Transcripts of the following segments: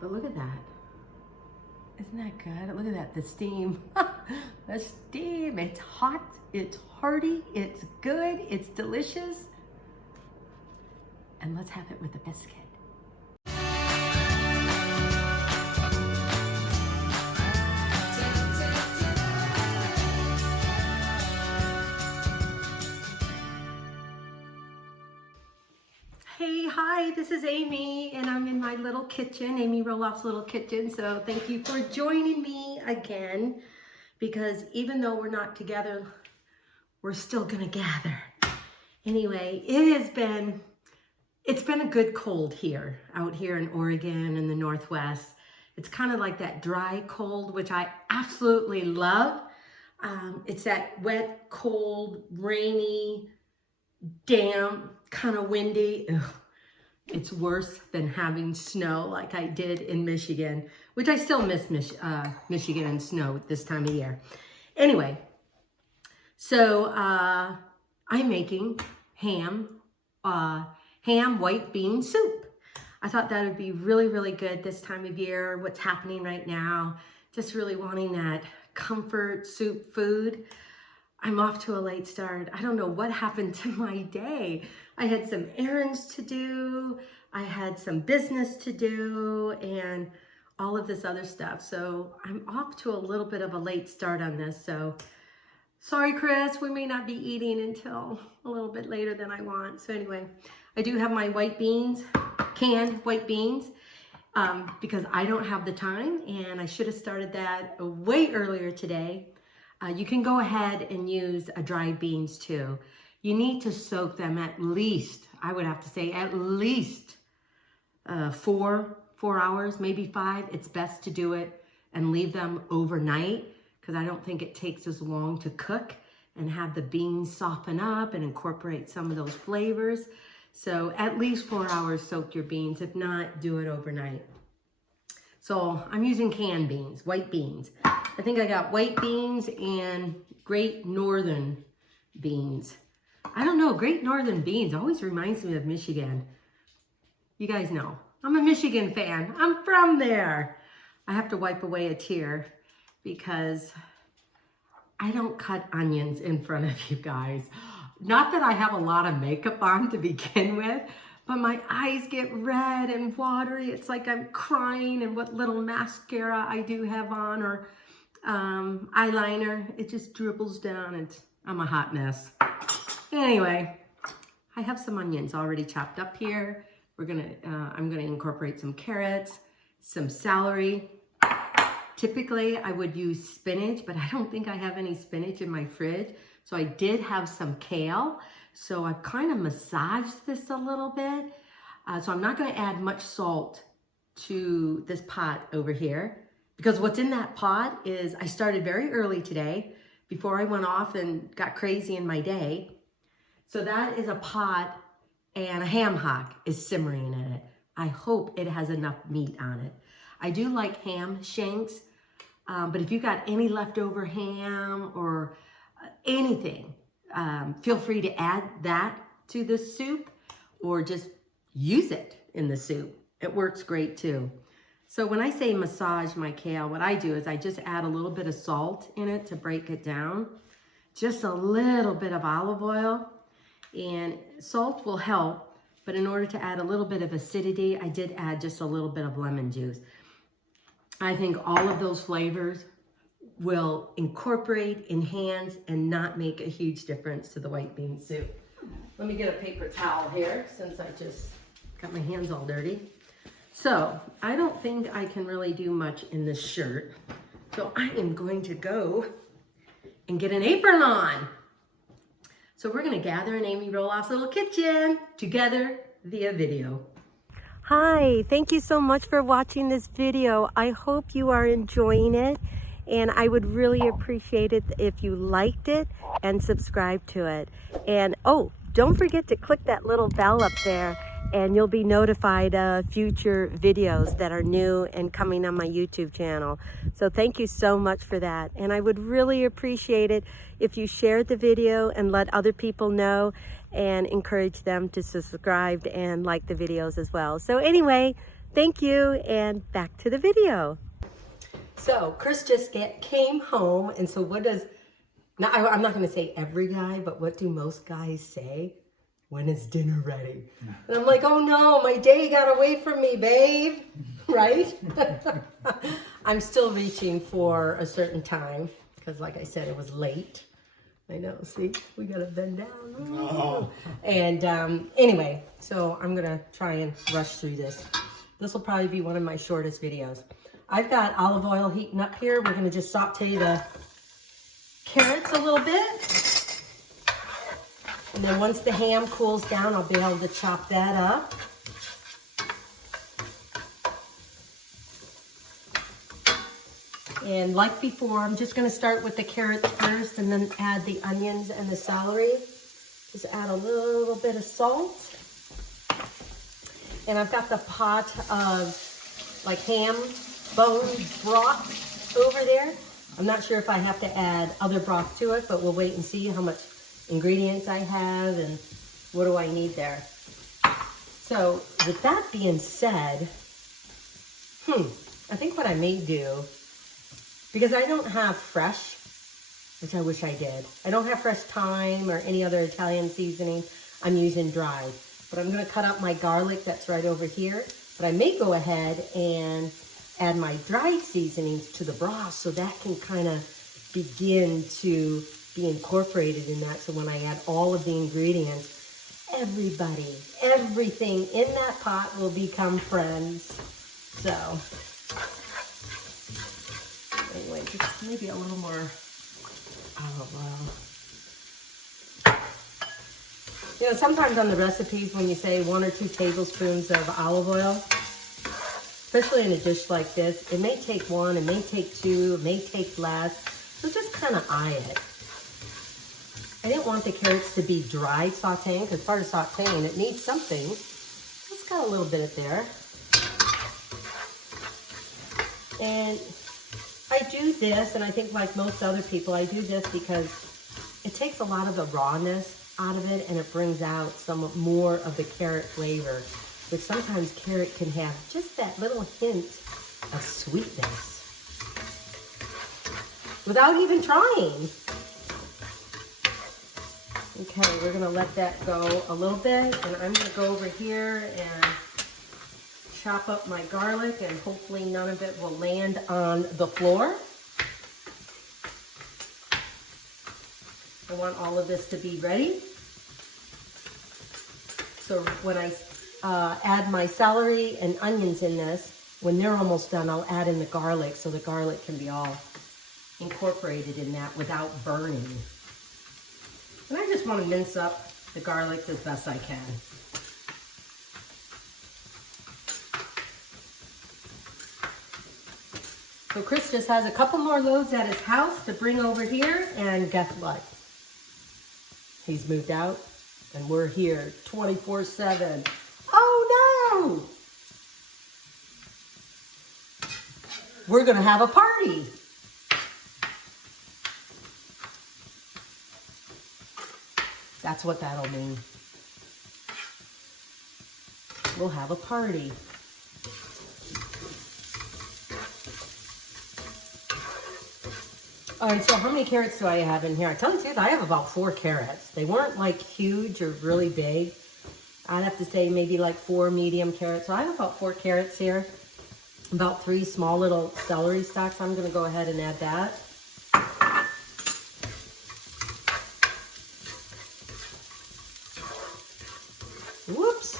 But look at that. Isn't that good? Look at that, the steam. The steam, it's hot, it's hearty, it's good, it's delicious. And let's have it with a biscuit. Hey, hi, this is Amy, and I'm in my little kitchen, Amy Roloff's little kitchen. So thank you for joining me again, because even though we're not together, we're still gonna gather. Anyway, it's been a good cold here, out here in Oregon in the Northwest. It's kind of like that dry cold, which I absolutely love. It's that wet, cold, rainy, damp, kind of windy. Ugh. It's worse than having snow like I did in Michigan, which I still miss Michigan and snow this time of year. Anyway, so I'm making ham white bean soup. I thought that would be really, really good this time of year, what's happening right now. Just really wanting that comfort soup food. I'm off to a late start. I don't know what happened to my day. I had some errands to do, I had some business to do, and all of this other stuff. So I'm off to a little bit of a late start on this. So sorry, Chris, we may not be eating until a little bit later than I want. So anyway, I do have my white beans, canned white beans, because I don't have the time, and I should have started that way earlier today. You can go ahead and use dried beans too. You need to soak them at least, I would have to say, at least 4 hours, maybe 5. It's best to do it and leave them overnight, because I don't think it takes as long to cook and have the beans soften up and incorporate some of those flavors. So at least 4 hours soak your beans. If not, do it overnight. So I'm using canned beans, white beans. I think I got white beans and Great Northern beans. I don't know, Great Northern beans always reminds me of Michigan. You guys know, I'm a Michigan fan. I'm from there. I have to wipe away a tear because I don't cut onions in front of you guys. Not that I have a lot of makeup on to begin with, but my eyes get red and watery. It's like I'm crying, and what little mascara I do have on, or eyeliner, it just dribbles down, and I'm a hot mess. Anyway, I have some onions already chopped up here. I'm gonna incorporate some carrots, some celery. Typically, I would use spinach, but I don't think I have any spinach in my fridge. So I did have some kale. So I've kind of massaged this a little bit. So I'm not gonna add much salt to this pot over here, because what's in that pot is, I started very early today before I went off and got crazy in my day. So that is a pot, and a ham hock is simmering in it. I hope it has enough meat on it. I do like ham shanks, but if you got any leftover ham or anything, feel free to add that to the soup, or just use it in the soup. It works great too. So when I say massage my kale, what I do is I just add a little bit of salt in it to break it down, just a little bit of olive oil, and salt will help, but in order to add a little bit of acidity, I did add just a little bit of lemon juice. I think all of those flavors will incorporate, enhance, and not make a huge difference to the white bean soup. Let me get a paper towel here, since I just got my hands all dirty. So I don't think I can really do much in this shirt. So I am going to go and get an apron on. So we're gonna gather in Amy Roloff's little kitchen together via video. Hi, thank you so much for watching this video. I hope you are enjoying it, and I would really appreciate it if you liked it and subscribed to it. And oh, don't forget to click that little bell up there, and you'll be notified of future videos that are new and coming on my YouTube channel. So thank you so much for that. And I would really appreciate it if you shared the video and let other people know, and encourage them to subscribe and like the videos as well. So anyway, Thank you, and back to the video. So Chris just came home, and so what does, now I'm not going to say every guy, but what do most guys say? When is dinner ready? And I'm like, oh no, my day got away from me, babe, right? I'm still reaching for a certain time, because like I said, it was late. I know, see, we gotta bend down. Oh. And anyway, so I'm gonna try and rush through this. This will probably be one of my shortest videos. I've got olive oil heating up here. We're gonna just saute the carrots a little bit. And then once the ham cools down, I'll be able to chop that up. And like before, I'm just gonna start with the carrots first and then add the onions and the celery. Just add a little bit of salt. And I've got the pot of like ham bone broth over there. I'm not sure if I have to add other broth to it, but we'll wait and see how much ingredients I have and what do I need there. So with that being said, I think what I may do, because I don't have fresh, which I wish I did. I don't have fresh thyme or any other Italian seasoning. I'm using dried. But I'm gonna cut up my garlic that's right over here. But I may go ahead and add my dried seasonings to the broth so that can kind of begin to be incorporated in that. So when I add all of the ingredients, everything in that pot will become friends. So anyway, just maybe a little more olive oil. You know, sometimes on the recipes when you say 1 or 2 tablespoons of olive oil, especially in a dish like this, it may take 1, it may take 2, it may take less. So just kind of eye it. I didn't want the carrots to be dry sauteing, because part of sauteing, it needs something. Just got a little bit of there. And I do this, and I think like most other people, I do this because it takes a lot of the rawness out of it, and it brings out some more of the carrot flavor. But sometimes carrot can have just that little hint of sweetness without even trying. Okay, we're gonna let that go a little bit, and I'm gonna go over here and chop up my garlic, and hopefully none of it will land on the floor. I want all of this to be ready. So when I add my celery and onions in this, when they're almost done, I'll add in the garlic so the garlic can be all incorporated in that without burning. And I just want to mince up the garlic as best I can. So Chris just has a couple more loads at his house to bring over here, and guess what? He's moved out, and we're here 24/7. Oh no! We're gonna have a party. That's what that'll mean. We'll have a party. All right, so how many carrots do I have in here? I tell you the truth, I have about 4 carrots. They weren't like huge or really big. I'd have to say maybe like 4 medium carrots. So I have about 4 carrots here. About 3 small little celery stalks. I'm gonna go ahead and add that. Whoops.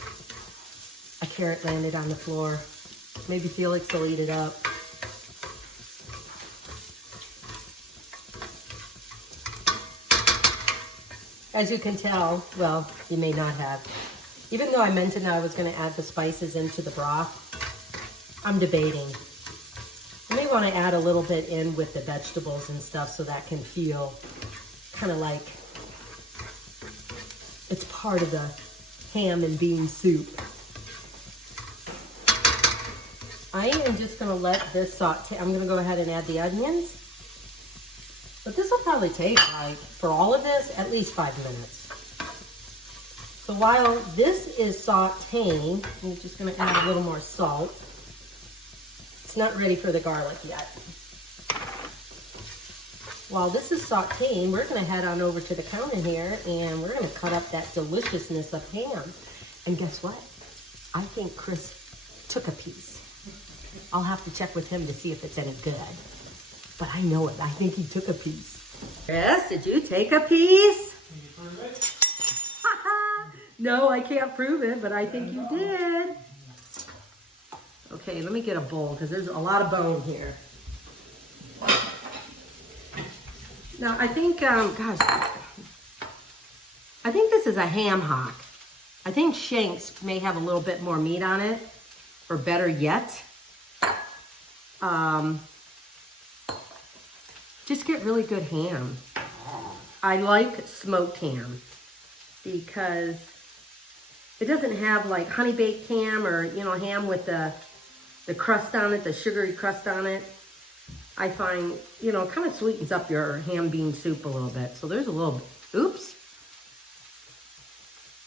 A carrot landed on the floor. Maybe Felix will eat it up. As you can tell, well, you may not have. Even though I mentioned I was going to add the spices into the broth, I'm debating. I may want to add a little bit in with the vegetables and stuff so that can feel kind of like it's part of the ham and bean soup. I am just going to let this saute. I'm going to go ahead and add the onions. But this will probably take, like, for all of this, at least 5 minutes. So while this is sauteing, I'm just gonna add a little more salt. It's not ready for the garlic yet. While this is sauteing, we're gonna head on over to the counter here and we're gonna cut up that deliciousness of ham. And guess what? I think Chris took a piece. I'll have to check with him to see if it's any good. But I know it, I think he took a piece. Chris, did you take a piece? Can you prove it? No, I can't prove it, but I think you did. Okay, let me get a bowl because there's a lot of bone here. Now, I think, gosh, I think this is a ham hock. I think Shanks may have a little bit more meat on it, or better yet, just get really good ham. I like smoked ham because it doesn't have like honey baked ham or, you know, ham with the crust on it, the sugary crust on it. I find, you know, it kind of sweetens up your ham bean soup a little bit. So there's a little, oops.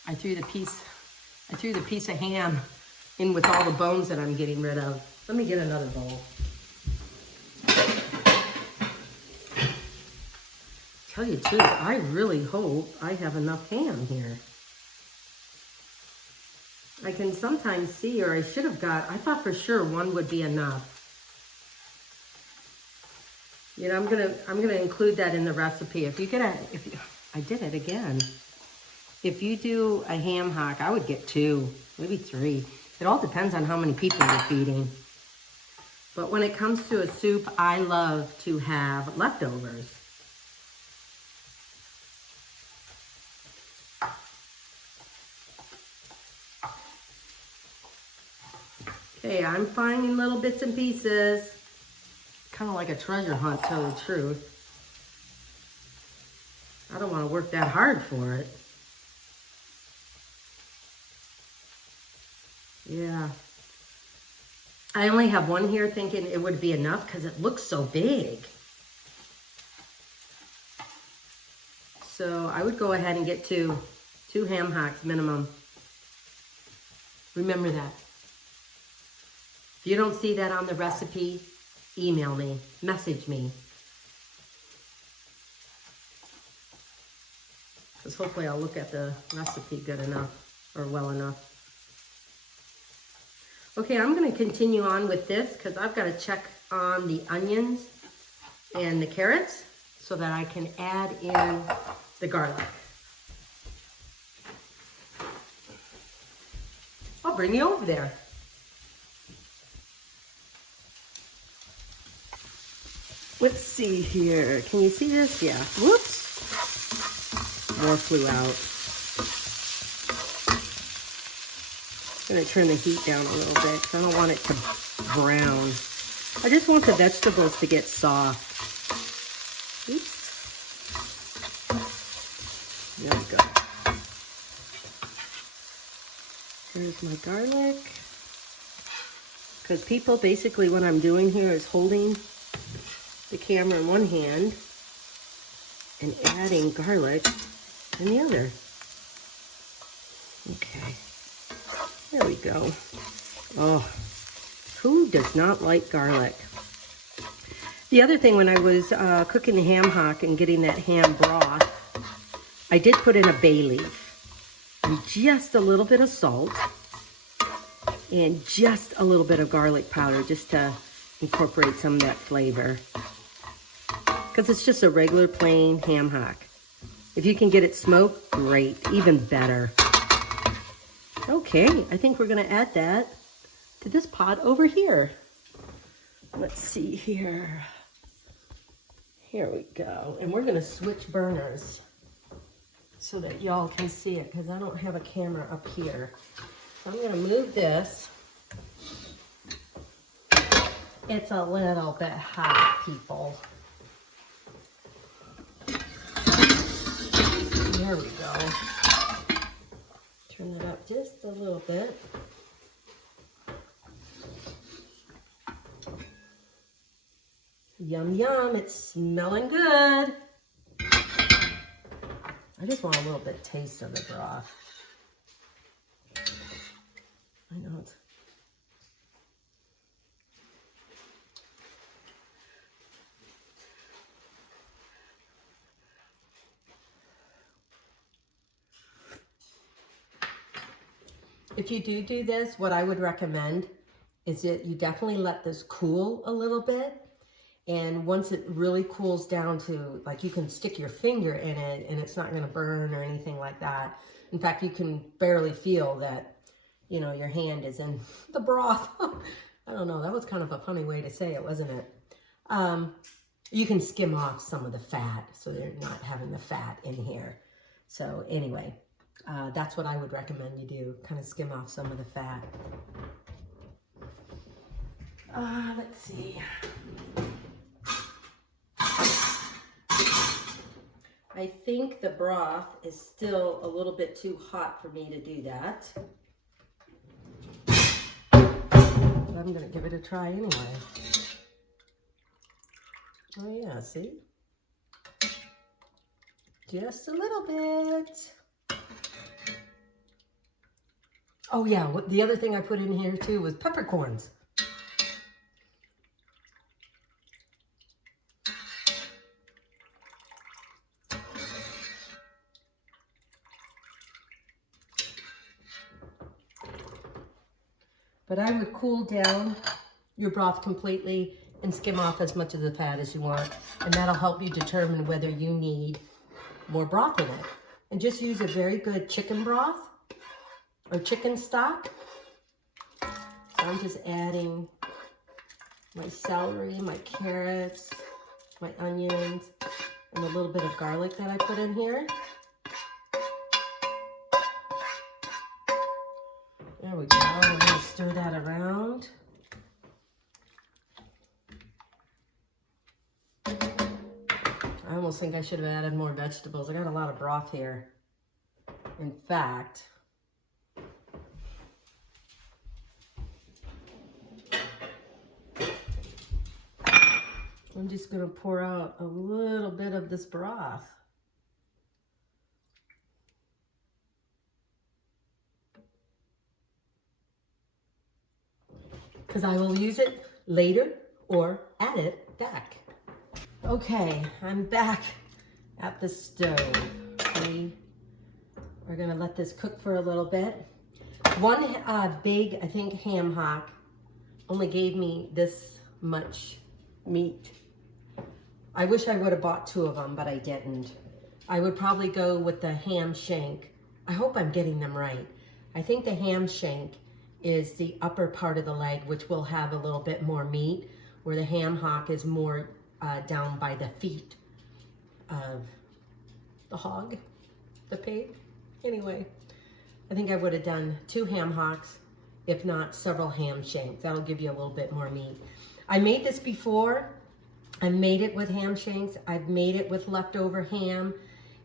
I threw the piece of ham in with all the bones that I'm getting rid of. Let me get another bowl. Tell you the truth, I really hope I have enough ham here. I can sometimes see, or I should have got, I thought for sure one would be enough. You know, I'm gonna include that in the recipe. If you get I did it again. If you do a ham hock, I would get 2, maybe 3. It all depends on how many people you're feeding. But when it comes to a soup, I love to have leftovers. Okay, I'm finding little bits and pieces. Kind of like a treasure hunt, tell the truth. I don't want to work that hard for it. Yeah. I only have one here thinking it would be enough because it looks so big. So I would go ahead and get two ham hocks minimum. Remember that. If you don't see that on the recipe, email me, message me. Because hopefully I'll look at the recipe good enough or well enough. Okay, I'm going to continue on with this because I've got to check on the onions and the carrots so that I can add in the garlic. I'll bring you over there. Let's see here. Can you see this? Yeah. Whoops. More flew out. I'm going to turn the heat down a little bit because I don't want it to brown. I just want the vegetables to get soft. Oops. There we go. There's my garlic. Because people, basically what I'm doing here is holding the camera in one hand and adding garlic in the other. Okay, there we go. Oh, who does not like garlic? The other thing, when I was cooking the ham hock and getting that ham broth, I did put in a bay leaf and just a little bit of salt and just a little bit of garlic powder just to incorporate some of that flavor. Because it's just a regular plain ham hock. If you can get it smoked, great, even better. Okay, I think we're gonna add that to this pot over here. Let's see here. Here we go. And we're gonna switch burners so that y'all can see it because I don't have a camera up here. So I'm gonna move this. It's a little bit hot, people. There we go. Turn it up just a little bit. Yum, yum, it's smelling good. I just want a little bit taste of the broth. if you do this, what I would recommend is that you definitely let this cool a little bit. And once it really cools down to, like, you can stick your finger in it and it's not going to burn or anything like that. In fact, you can barely feel that, you know, your hand is in the broth. I don't know. That was kind of a funny way to say it, wasn't it? You can skim off some of the fat so they're not having the fat in here. So anyway, that's what I would recommend you do. Kind of skim off some of the fat. Let's see. I think the broth is still a little bit too hot for me to do that. But I'm going to give it a try anyway. Oh yeah, see? Just a little bit. Oh yeah, the other thing I put in here too was peppercorns. But I would cool down your broth completely and skim off as much of the fat as you want. And that'll help you determine whether you need more broth in it. And just use a very good chicken broth or chicken stock. So I'm just adding my celery, my carrots, my onions, and a little bit of garlic that I put in here. There we go. I'm going to stir that around. I almost think I should have added more vegetables. I got a lot of broth here. In fact, I'm just going to pour out a little bit of this broth. Because I will use it later or add it back. Okay, I'm back at the stove. We're gonna let this cook for a little bit. One big, I think, ham hock only gave me this much meat. I wish I would have bought 2 of them, but I didn't. I would probably go with the ham shank. I hope I'm getting them right. I think the ham shank is the upper part of the leg, which will have a little bit more meat, where the ham hock is more down by the feet of the hog, the pig. Anyway, I think I would have done 2 ham hocks, if not several ham shanks. That'll give you a little bit more meat. I made this before. I made it with ham shanks. I've made it with leftover ham,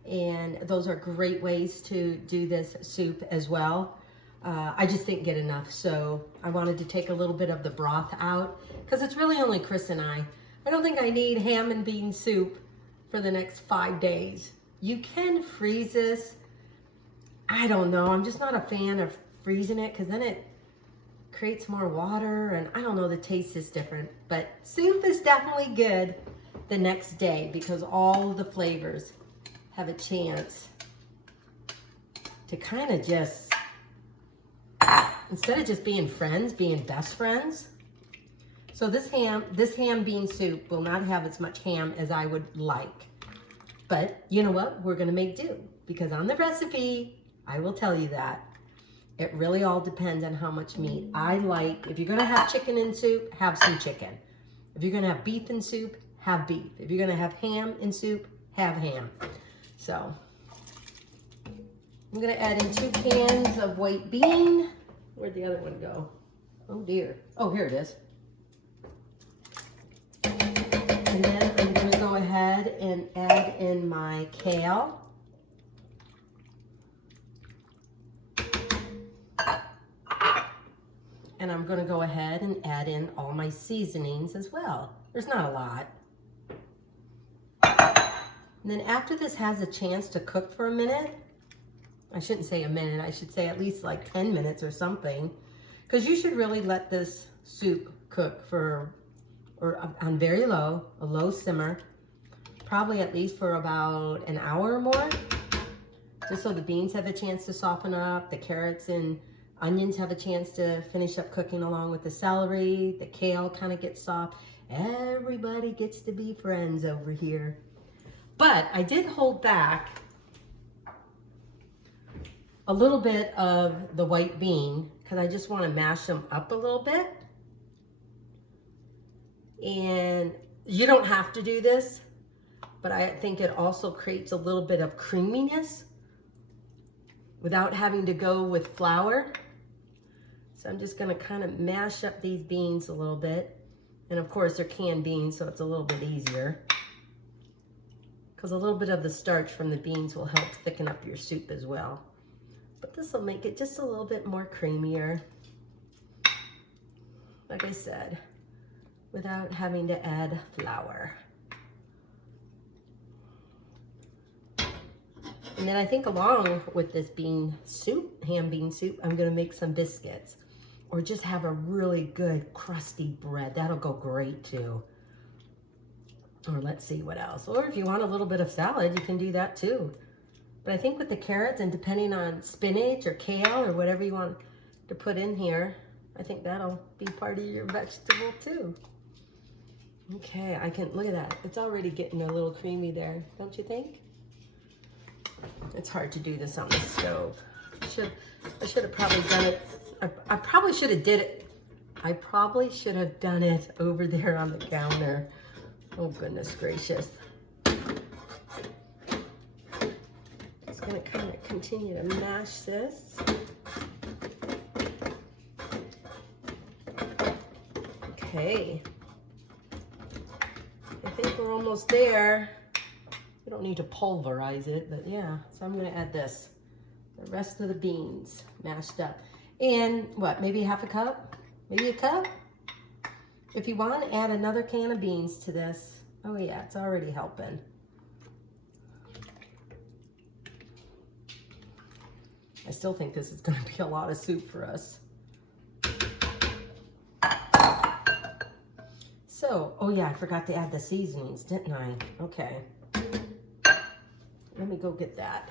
and those are great ways to do this soup as well. I just didn't get enough, so I wanted to take a little bit of the broth out because it's really only Chris and I. I don't think I need ham and bean soup for the next 5 days. You can freeze this. I don't know. I'm just not a fan of freezing it because then it creates more water, and I don't know, the taste is different. But soup is definitely good the next day because all the flavors have a chance to kind of just, instead of just being friends, being best friends. So this ham bean soup will not have as much ham as I would like. But you know what? We're going to make do because on the recipe, I will tell you that. It really all depends on how much meat. I like, if you're going to have chicken in soup, have some chicken. If you're going to have beef in soup, have beef. If you're going to have ham in soup, have ham. So I'm going to add in 2 cans of white bean. Where'd the other one go? Oh dear. Oh, here it is. And then I'm going to go ahead and add in my kale. And I'm going to go ahead and add in all my seasonings as well. There's not a lot. And then after this has a chance to cook for a minute, I shouldn't say a minute, I should say at least like 10 minutes or something, because you should really let this soup cook for, or on very low, a low simmer, probably at least for about an hour or more, just so the beans have a chance to soften up, the carrots and onions have a chance to finish up cooking along with the celery. The kale kind of gets soft. Everybody gets to be friends over here. But I did hold back a little bit of the white bean because I just want to mash them up a little bit. And you don't have to do this, but I think it also creates a little bit of creaminess without having to go with flour. So I'm just gonna kind of mash up these beans a little bit. And of course they're canned beans, so it's a little bit easier. Because a little bit of the starch from the beans will help thicken up your soup as well. But this will make it just a little bit more creamier. Like I said, without having to add flour. And then I think along with this bean soup, ham bean soup, I'm gonna make some biscuits. Or just have a really good crusty bread. That'll go great too. Or let's see what else. Or if you want a little bit of salad, you can do that too. But I think with the carrots and depending on spinach or kale or whatever you want to put in here, I think that'll be part of your vegetable too. Okay, I can, look at that. It's already getting a little creamy there, don't you think? It's hard to do this on the stove. I should have probably done it. I probably should have did it. I probably should have done it over there on the counter. Oh goodness gracious. Just gonna kind of continue to mash this. Okay. I think we're almost there. We don't need to pulverize it, but yeah. So I'm gonna add this, the rest of the beans mashed up. And what, maybe half a cup? Maybe a cup? If you want, add another can of beans to this. Oh yeah, it's already helping. I still think this is gonna be a lot of soup for us. So, oh yeah, I forgot to add the seasonings, didn't I? Okay. Let me go get that.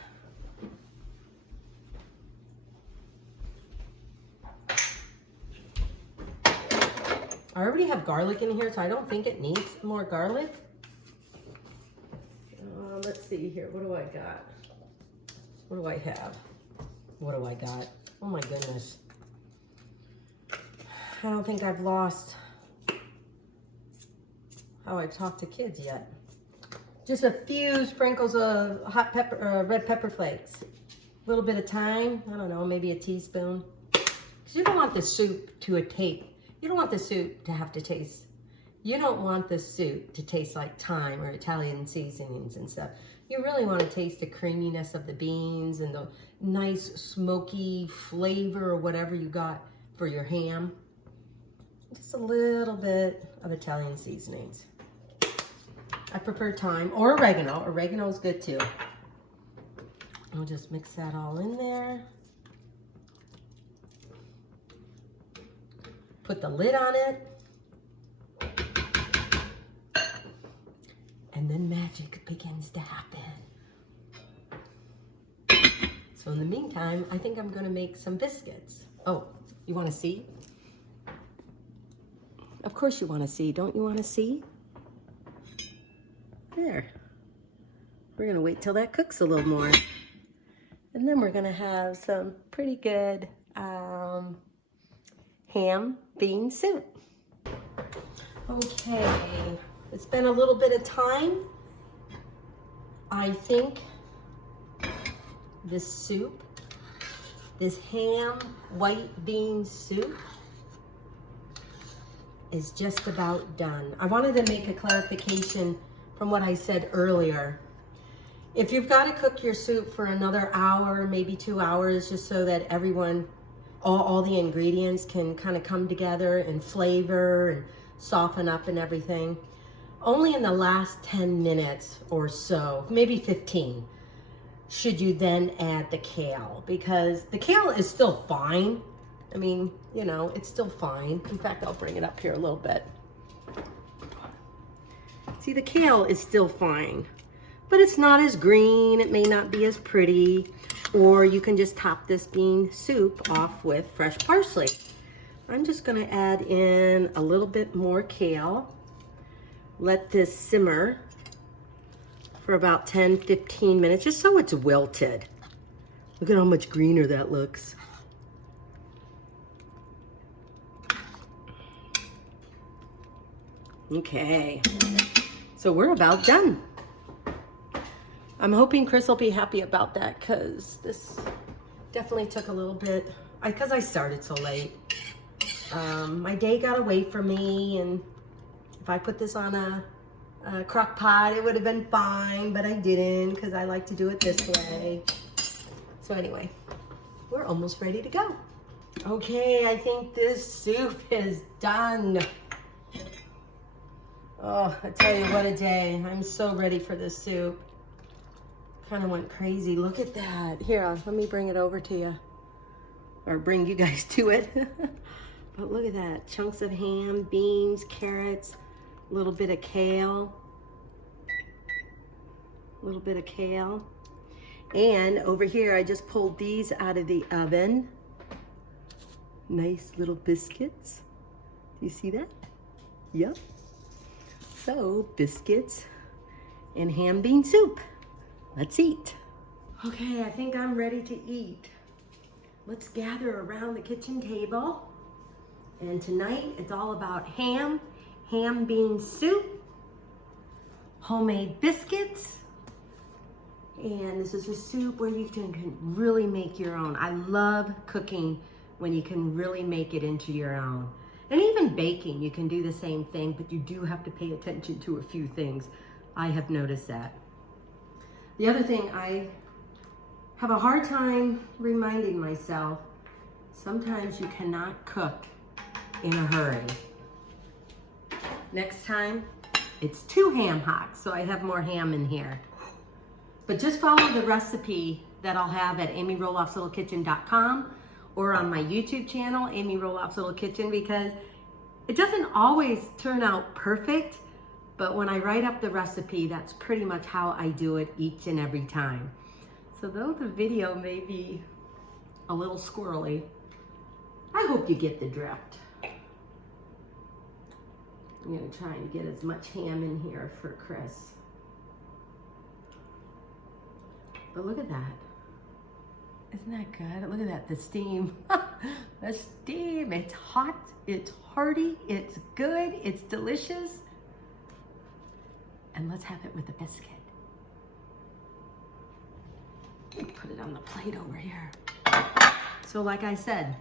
I already have garlic in here, so I don't think it needs more garlic. Let's see here. What do I got? What do I have? What do I got? Oh my goodness. I don't think I've lost how I talk to kids yet. Just a few sprinkles of hot pepper, red pepper flakes. A little bit of thyme. I don't know, maybe a teaspoon. Because you don't want the soup to you don't want the soup to have to taste, you don't want the soup to taste like thyme or Italian seasonings and stuff. You really want to taste the creaminess of the beans and the nice smoky flavor or whatever you got for your ham. Just a little bit of Italian seasonings. I prefer thyme or oregano. Oregano is good too. I'll just mix that all in there. Put the lid on it. And then magic begins to happen. So in the meantime, I think I'm gonna make some biscuits. Oh, you wanna see? Of course you wanna see. Don't you wanna see? There. We're gonna wait till that cooks a little more. And then we're gonna have some pretty good ham bean soup. Okay, it's been a little bit of time. I think this soup, this ham white bean soup, is just about done. I wanted to make a clarification from what I said earlier. If you've got to cook your soup for another hour, maybe 2 hours, just so that everyone, all the ingredients can kind of come together and flavor and soften up and everything, only in the last 10 minutes or so, maybe 15, should you then add the kale, because the kale is still fine. I mean, you know, it's still fine. In fact, I'll bring it up here a little bit. See, the kale is still fine, but it's not as green. It may not be as pretty. Or you can just top this bean soup off with fresh parsley. I'm just gonna add in a little bit more kale. Let this simmer for about 10-15 minutes, just so it's wilted. Look at how much greener that looks. Okay, so we're about done. I'm hoping Chris will be happy about that because this definitely took a little bit, because I started so late. My day got away from me, and if I put this on a crock pot, it would have been fine, but I didn't because I like to do it this way. So anyway, we're almost ready to go. Okay, I think this soup is done. Oh, I tell you what a day. I'm so ready for this soup. Kind of went crazy. Look at that. Here, let me bring it over to you. Or bring you guys to it. But look at that. Chunks of ham, beans, carrots, a little bit of kale. A little bit of kale. And over here, I just pulled these out of the oven. Nice little biscuits. Do you see that? Yep. So, biscuits and ham bean soup. Let's eat. Okay, I think I'm ready to eat. Let's gather around the kitchen table. And tonight, it's all about ham bean soup, homemade biscuits, and this is a soup where you can really make your own. I love cooking when you can really make it into your own. And even baking, you can do the same thing, but you do have to pay attention to a few things. I have noticed that. The other thing I have a hard time reminding myself, sometimes you cannot cook in a hurry. Next time, it's 2 ham hocks, so I have more ham in here. But just follow the recipe that I'll have at amyroloffslittlekitchen.com or on my YouTube channel, Amy Roloff's Little Kitchen, because it doesn't always turn out perfect, but when I write up the recipe, that's pretty much how I do it each and every time. So though the video may be a little squirrely, I hope you get the drift. I'm gonna try and get as much ham in here for Chris. But look at that. Isn't that good? Look at that, the steam. The steam, it's hot, it's hearty, it's good, it's delicious. And let's have it with a biscuit. Put it on the plate over here. So like I said,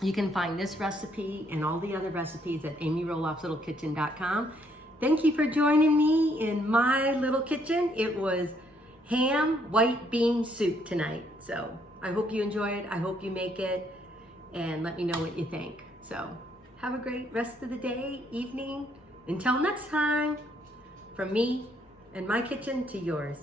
you can find this recipe and all the other recipes at amyroloffslittlekitchen.com. Thank you for joining me in my little kitchen. It was ham white bean soup tonight. So I hope you enjoy it. I hope you make it and let me know what you think. So have a great rest of the day, evening. Until next time, from me and my kitchen to yours.